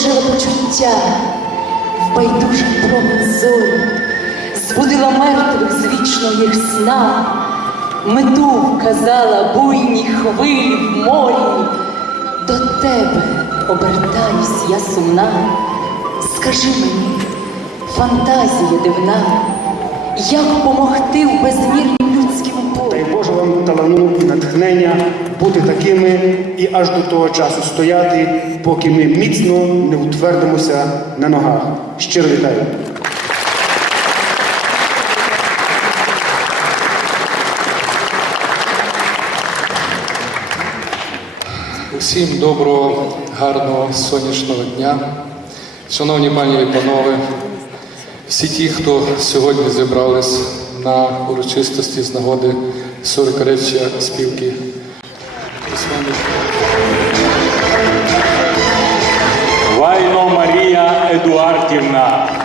вложила почуття в байдужий промінь зорі, збудила мертвих з вічного їх сна, мету вказала буйні хвилі в морі, до тебе обертаюсь я сумна. Скажи мені, фантазія дивна, як помогти в людському Дай? Боже вам талану і натхнення бути такими і аж до того часу стояти, поки ми міцно не утвердимося на ногах. Щиро вітаю. Усім доброго, гарного сонячного дня. Шановні пані і панове, всі ті, хто сьогодні зібрались на урочистості з нагоди 40-річчя спілки. Вайно Марія Едуардівна.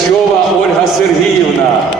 Деркачова Ольга Сергіївна.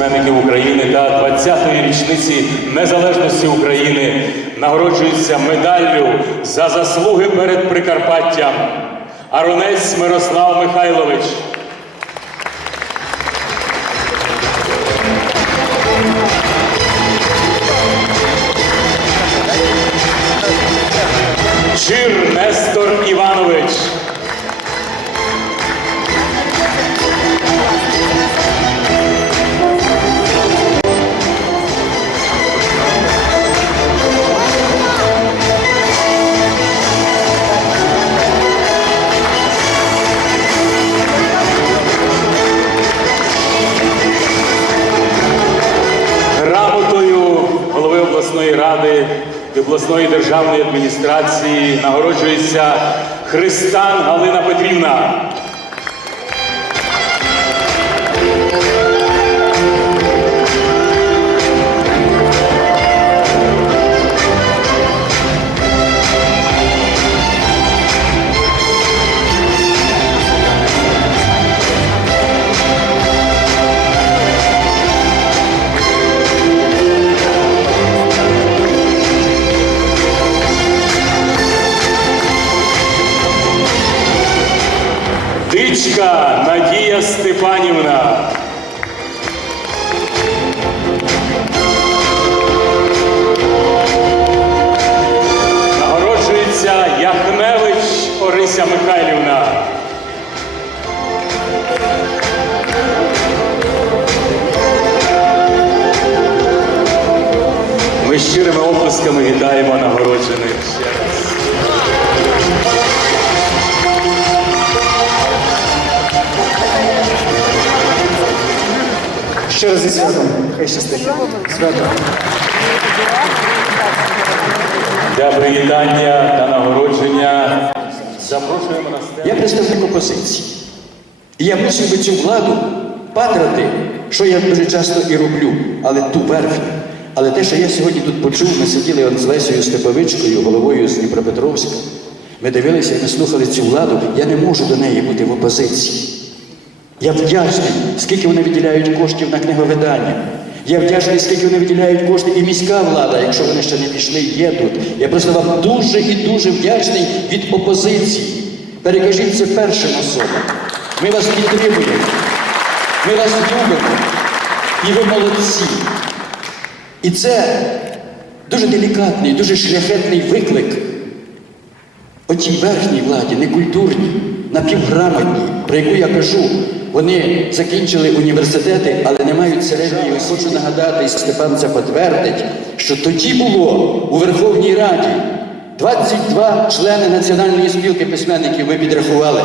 Письменників України та 20-ї річниці незалежності України нагороджується медаллю за заслуги перед Прикарпаттям. Аронець Мирослав Михайлович. Чир Нестор Іванович. Обласної державної адміністрації нагороджується Христан Галина Петрівна. Кішка Надія Степанівна. Нагороджується Яхневич Орися Михайлівна. Ми щирими оплесками вітаємо нагороджених. Ще раз. Зі святом. Хай щастить. Свято. Для привітання та нагородження запрошуємо на сцену. Я представник опозиції. І я мусив би цю владу патрати, що я дуже часто і роблю, але ту верхню. Але те, що я сьогодні тут почув, ми сиділи з Лесею Степовичкою, головою з Дніпропетровська. Ми дивилися і ми слухали цю владу. Я не можу до неї бути в опозиції. Я вдячний, скільки вони виділяють коштів на книговидання. Я вдячний, скільки вони виділяють кошти і міська влада, якщо вони ще не пішли, є тут. Я просто вам дуже і дуже вдячний від опозиції. Перекажіть це першим особам. Ми вас підтримуємо. Ми вас любимо. І ви молодці. І це дуже делікатний, дуже шляхетний виклик Отій верхній владі, некультурній, напівграмотній, про яку я кажу, вони закінчили університети, але не мають середньої. Хочу нагадати, і Степан це підтвердить, що тоді було у Верховній Раді 22 члени Національної спілки письменників ви підрахували.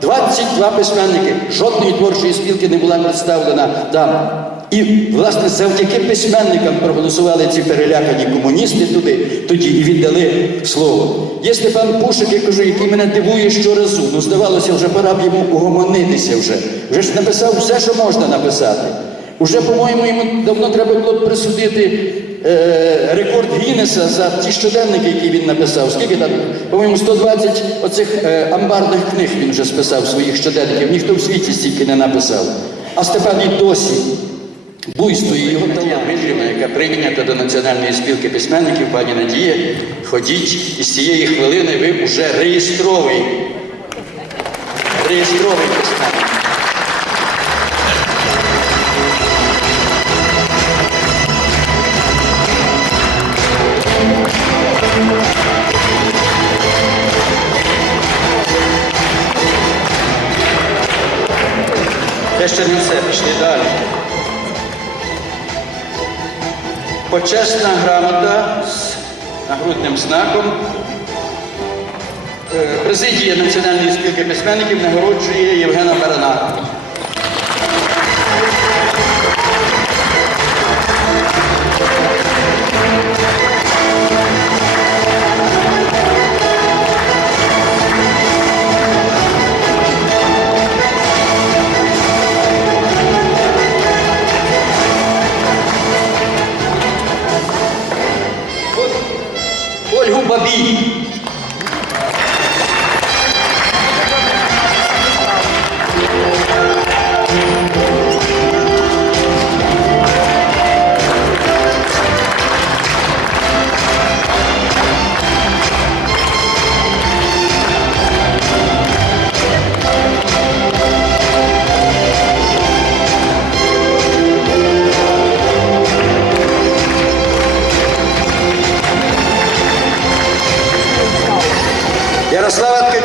22 письменники. Жодної творчої спілки не була представлена там. І, власне, завдяки письменникам проголосували ці перелякані комуністи туди, тоді і віддали слово. Є Степан Пушик, я кажу, який мене дивує щоразу. Ну, здавалося, вже пора б йому угомонитися вже. Вже ж написав все, що можна написати. Уже, по-моєму, йому давно треба було б присудити е, рекорд Гіннеса за ті щоденники, які він написав. Скільки там, по-моєму, 120 оцих е, амбарних книг він вже списав своїх щоденників. Ніхто в світі стільки не написав. А Степан і досі буйствує його Надія Дмитрівна, яка прийнята до Національної спілки письменників, пані Надія, ходіть, і з цієї хвилини ви вже реєстровий. Реєстровий письменник. Ще не все, пішли далі. Почесна грамота з нагрудним знаком. Е, Президія Національної спілки письменників нагороджує Євгена Барана.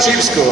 Ярослава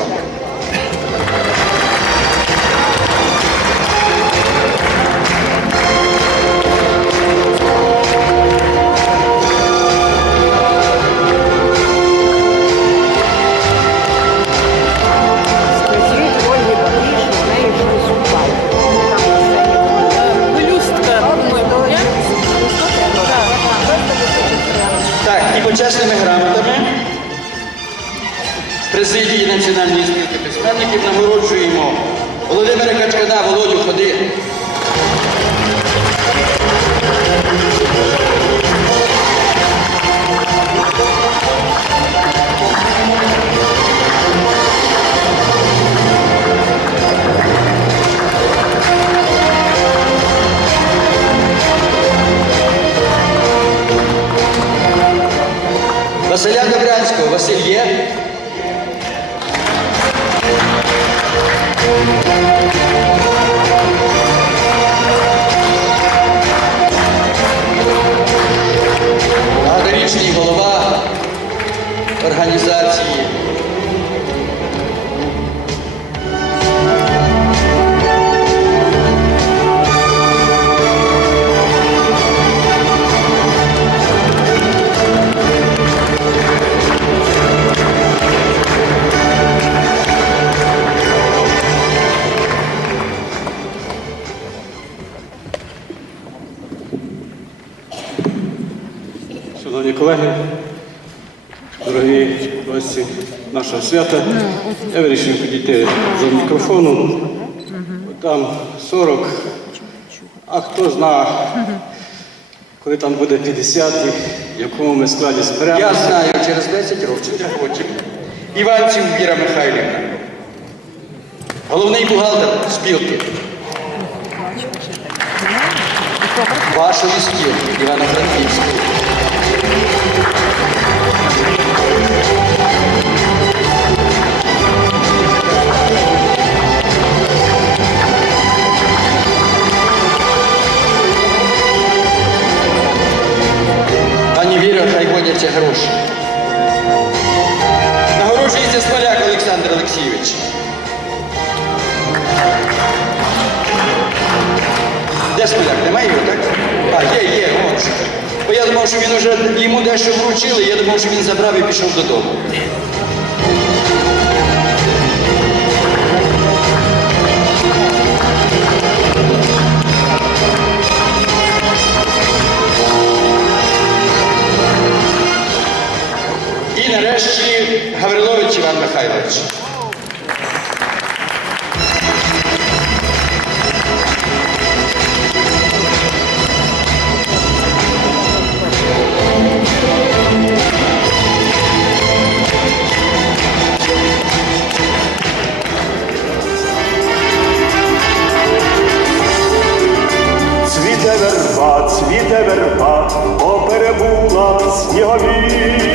Колеги, дорогі гості нашого свята, я вирішив підійти до мікрофону. Там 40, а хто знає, коли там буде 50, і в якому ми складі Я знаю, через 10 років потім. Іванців Віра Михайлівна. Головний бухгалтер спілки. Вашої спілки, хай водяться гроші. Нагороджується Смоляк Олександр Олексійович. Де Смоляк? Немає його, так? А, є, є, от. Бо я думав, що він уже йому дещо вручили, я думав, що він забрав і пішов додому. І нарешті Гаврилович Іван Михайлович. Цвіте верба, поперебула снігові.